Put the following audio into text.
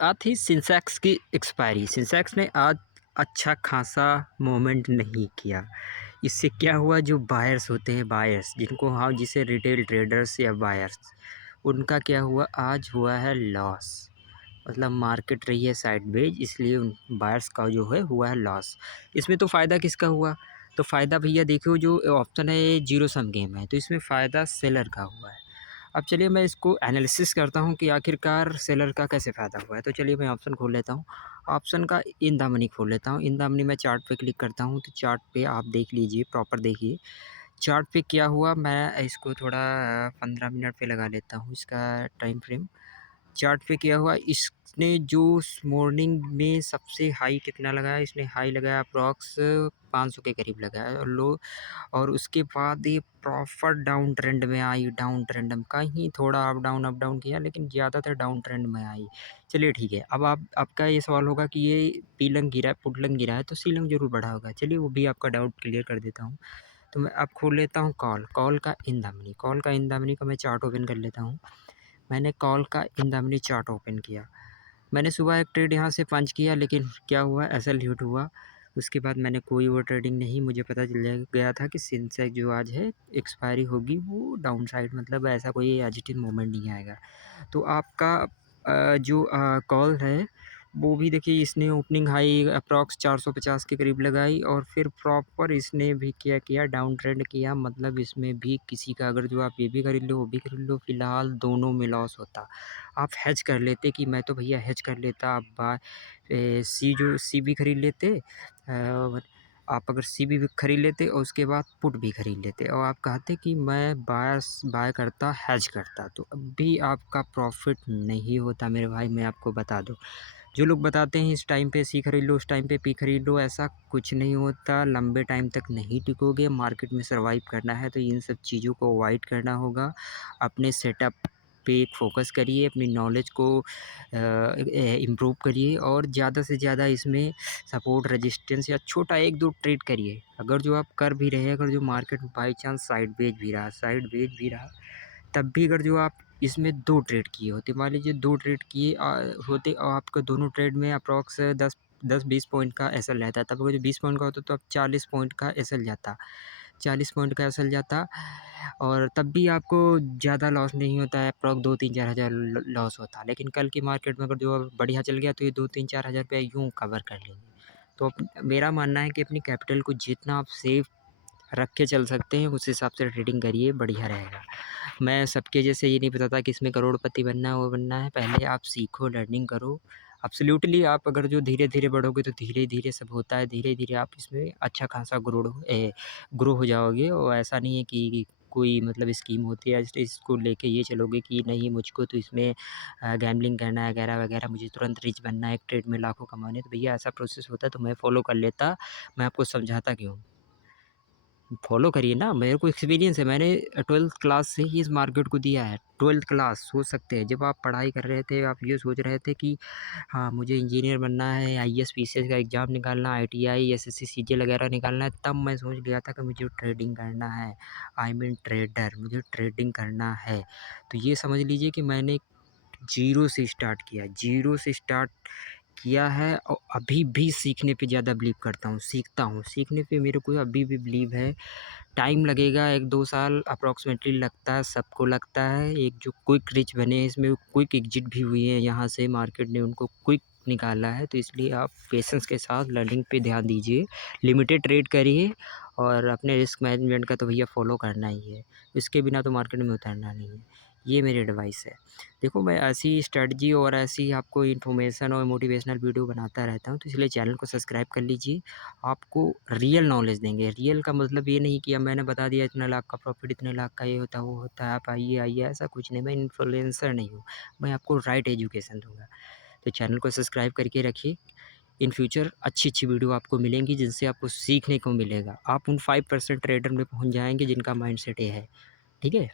आज थी सेंसेक्स की एक्सपायरी। सेंसेक्स ने आज अच्छा खासा मूवमेंट नहीं किया। इससे क्या हुआ, जो बायर्स होते हैं, बायर्स जिनको हम जिसे रिटेल ट्रेडर्स या बायर्स, उनका क्या हुआ, आज हुआ है लॉस। मतलब मार्केट रही है साइडवेज, इसलिए उन बायर्स का जो है हुआ है लॉस। इसमें तो फ़ायदा किसका हुआ, तो फ़ायदा भैया देखो, जो ऑप्शन है ये जीरो सम गेम है, तो इसमें फ़ायदा सेलर का हुआ है। अब चलिए मैं इसको एनालिसिस करता हूँ कि आखिरकार सेलर का कैसे फ़ायदा हुआ है। तो चलिए मैं ऑप्शन खोल लेता हूँ। ऑप्शन का इन द मनी खोल लेता हूँ। इन द मनी मैं चार्ट पे क्लिक करता हूँ, तो चार्ट पे आप देख लीजिए, प्रॉपर देखिए चार्ट पे क्या हुआ। मैं इसको थोड़ा 15 मिनट पे लगा लेता हूँ इसका टाइम फ्रेम। चार्ट पे क्या हुआ, इसने जो मॉर्निंग में सबसे हाई कितना लगाया, इसने हाई लगाया अप्रॉक्स 500 के करीब लगाया, और लो, और उसके बाद ये प्रॉपर डाउन ट्रेंड में आई। डाउन ट्रेंड में कहीं थोड़ा अप डाउन किया, लेकिन ज़्यादातर डाउन ट्रेंड में आई। चलिए ठीक है। अब आप आपका ये सवाल होगा कि ये पीलंग गिरा है, पुटलंग गिरा है, तो सीलंग ज़रूर बढ़ा होगा। चलिए वो भी आपका डाउट क्लियर कर देता हूँ। तो मैं अब खोल लेता हूँ कॉल का इन द मनी। कॉल का इन द मनी का मैं चार्ट ओपन कर लेता हूँ। मैंने कॉल का in the money chart open किया। मैंने सुबह एक ट्रेड यहाँ से पंच किया, लेकिन क्या हुआ, एसएल हिट हुआ। उसके बाद मैंने कोई वो ट्रेडिंग नहीं, मुझे पता चल गया था कि सेंसेक्स जो आज है एक्सपायरी होगी, वो डाउन साइड, मतलब ऐसा कोई पॉजिटिव मूवमेंट नहीं आएगा। तो आपका जो कॉल है, वो भी देखिए, इसने ओपनिंग हाई अप्रॉक्स 450 के करीब लगाई, और फिर प्रॉपर इसने भी क्या किया, डाउन ट्रेंड किया। मतलब इसमें भी किसी का, अगर जो आप ये भी खरीद लो वो भी खरीद लो, फ़िलहाल दोनों में लॉस होता। आप हेज कर लेते, कि मैं तो भैया हेज कर लेता, आप सी भी खरीद लेते, और आप अगर सी भी खरीद लेते और उसके बाद पुट भी खरीद लेते, और आप कहते कि मैं बाय करता, हेज करता, तो अब भी आपका प्रॉफिट नहीं होता मेरे भाई। मैं आपको बता दूं, जो लोग बताते हैं इस टाइम पे सी खरीद लो, उस टाइम पे पी खरीद लो, ऐसा कुछ नहीं होता। लंबे टाइम तक नहीं टिकोगे। मार्केट में सर्वाइव करना है तो इन सब चीज़ों को अवॉइड करना होगा। अपने सेटअप पे एक फ़ोकस करिए, अपनी नॉलेज को इम्प्रूव करिए, और ज़्यादा से ज़्यादा इसमें सपोर्ट, रेजिस्टेंस या छोटा 1-2 ट्रेड करिए। अगर जो आप कर भी रहे हैं, अगर जो मार्केट बाई चांस साइडवेज भी रहा, तब भी अगर जो आप इसमें 2 ट्रेड किए होते, मान लीजिए 2 ट्रेड किए होते, और आपका दोनों ट्रेड में अप्रॉक्स 10-20 पॉइंट का एसएल रहता, तब अगर जो 20 पॉइंट का होता तो अब 40 पॉइंट का एसएल जाता। 40 पॉइंट का एसएल जाता, और तब भी आपको ज़्यादा लॉस नहीं होता है, अप्रॉक्स 2-3-4 हज़ार लॉस होता। लेकिन कल की मार्केट में अगर जो बढ़िया चल गया, तो ये 2-3-4 हज़ार रुपया यूँ कवर कर लेंगे। तो मेरा मानना है कि अपनी कैपिटल को जितना आप सेफ रख के चल सकते हैं, उस हिसाब से ट्रेडिंग करिए, बढ़िया रहेगा। मैं सबके जैसे ये नहीं बताता कि इसमें करोड़पति बनना है, वो बनना है। पहले आप सीखो, लर्निंग करो। एब्सोल्यूटली आप अगर जो धीरे-धीरे बढ़ोगे, तो धीरे-धीरे सब होता है। धीरे-धीरे आप इसमें अच्छा खासा ग्रो हो जाओगे, और ऐसा नहीं है कि कोई मतलब स्कीम होती है, इसको लेके ये चलोगे कि नहीं मुझको तो इसमें गैम्बलिंग करना है वगैरह-वगैरह, मुझे तुरंत रिच बनना है, एक ट्रेड में लाखों कमाने हैं। तो भैया ऐसा प्रोसेस होता है तो मैं फ़ॉलो कर लेता, मैं आपको समझाता क्यों? फॉलो करिए ना, मेरे को एक्सपीरियंस है, मैंने 12th क्लास से ही इस मार्केट को दिया है। 12th क्लास सोच सकते हैं, जब आप पढ़ाई कर रहे थे, आप ये सोच रहे थे कि हाँ, मुझे इंजीनियर बनना है, आईएएस पीसीएस का एग्ज़ाम निकालना, आईटीआई, एसएससी, सीजे वगैरह निकालना है, तब मैं सोच लिया था कि मुझे ट्रेडिंग करना है। आई मीन ट्रेडर, मुझे ट्रेडिंग करना है। तो ये समझ लीजिए कि मैंने ज़ीरो से स्टार्ट किया, ज़ीरो से स्टार्ट किया है, और अभी भी सीखने पे ज़्यादा बिलीव करता हूँ, सीखता हूँ। सीखने पे मेरे को अभी भी बिलीव है। टाइम लगेगा, 1-2 साल अप्रॉक्सिमेटली लगता है, सबको लगता है। एक जो क्विक रिच बने हैं, इसमें क्विक एग्ज़िट भी हुए हैं, यहाँ से मार्केट ने उनको क्विक निकाला है। तो इसलिए आप पेशेंस के साथ लर्निंग पे ध्यान दीजिए, लिमिटेड ट्रेड करिए, और अपने रिस्क मैनेजमेंट का तो भैया फ़ॉलो करना ही है। इसके बिना तो मार्केट में उतरना नहीं है। ये मेरी एडवाइस है। देखो, मैं ऐसी स्ट्रेटजी और ऐसी आपको इन्फॉर्मेशन और मोटिवेशनल वीडियो बनाता रहता हूँ, तो इसलिए चैनल को सब्सक्राइब कर लीजिए। आपको रियल नॉलेज देंगे। रियल का मतलब ये नहीं कि अब मैंने बता दिया इतने लाख का प्रॉफ़िट, इतने लाख का ये होता है, वो होता है, आप आइए, ऐसा कुछ नहीं। मैं इन्फ्लुएंसर नहीं हूँ, मैं आपको राइट एजुकेशन दूँगा। तो चैनल को सब्सक्राइब करके रखिए। इन फ्यूचर अच्छी-अच्छी वीडियो आपको मिलेंगी, जिनसे आपको सीखने को मिलेगा। आप उन 5% ट्रेडर में पहुँच जाएँगे जिनका माइंडसेट ये है। ठीक है?